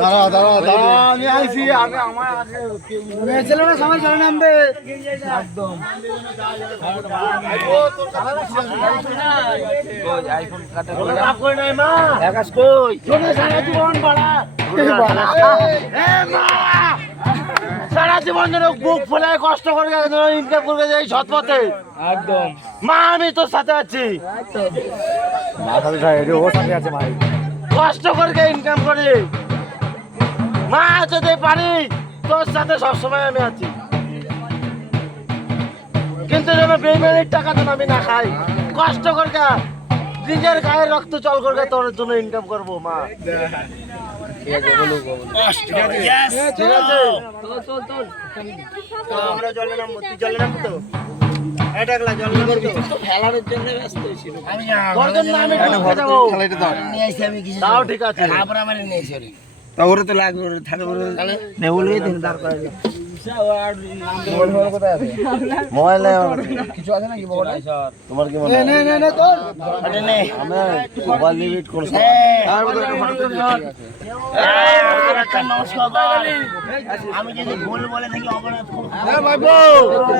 দাঁড়া দাঁড়া দাঁড়া, আমি আইছি। আমি আমার ছিল না সময় চলে নামবে একদম। আইফোন কাটা কই নাই মা, আকাশ কই চলে সারা জীবন বাড়া। এ মা, সারা জীবন ধরে বুক ফুলে কষ্ট করে ইনকাম করে যাই সৎ পথে একদম। মা আমি তোর সাথে আছি, ওর সাথে আছে ভাই। কষ্ট করে ইনকাম করে মা, যদি পারি তোর সাথে সবসময় আমি আছি। কিন্তু যেন বেইমানির টাকা যেন আমি না খাই, কষ্ট করে নিজের গায়ের রক্ত চল করে তোর জন্য ইনকাম করবো মা। ঠিক আছে, আমরা জলে নামবো, তুই জলে নামবো তো? তাও ঠিক আছে, ওরে তো লাগবে মোবাইল কিছু আছে নাকি? তোমার কি মনে মোবাইল লিমিট করছো? আমি যদি ভুল বলে থাকি অপরাধ।